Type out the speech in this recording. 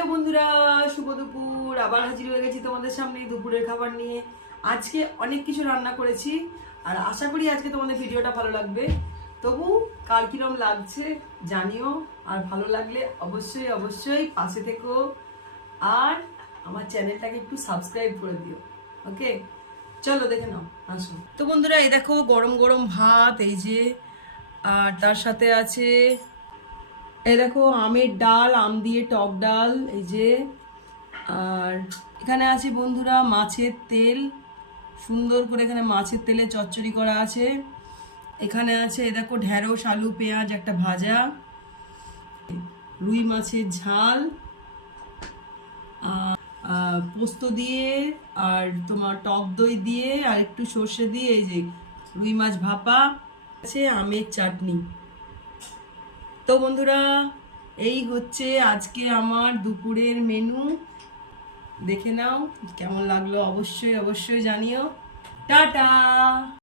Hello বন্ধুরা, শুভ দুপুর। আবার হাজির হয়ে গেছি তোমাদের সামনে দুপুরের খাবার নিয়ে। আজকে অনেক কিছু রান্না করেছি আর আশা করি আজকে তোমাদের ভিডিওটা ভালো লাগবে। তবু কার কিরম লাগছে জানিও, আর ভালো লাগলে অবশ্যই অবশ্যই পাশে থেকো আর আমার চ্যানেলটাকে একটু সাবস্ক্রাইব করে দিও। ওকে, চলো দেখে নাও, আসো। তো বন্ধুরা, এই দেখো গরম গরম ভাত, এই যে, আর তার সাথে আছে এই দেখো আমের ডাল, আম দিয়ে টক ডাল, এই যে। আর এখানে আছে বন্ধুরা মাছের তেল, সুন্দর করে এখানে মাছের তেলে চচ্চড়ি করা আছে। এখানে আছে এই দেখো ঢেঁড়স আলু পেঁয়াজ একটা ভাজা, রুই মাছের ঝাল, পোস্ত দিয়ে আর তোমার টক দই দিয়ে আর একটু সর্ষে দিয়ে এই যে রুই মাছ ভাপা আছে, আমের চাটনি। তো বন্ধুরা, এই হচ্ছে আজকে আমার দুপুরের মেনু। দেখে নাও কেমন লাগলো, অবশ্যই অবশ্যই জানিও। টাটা।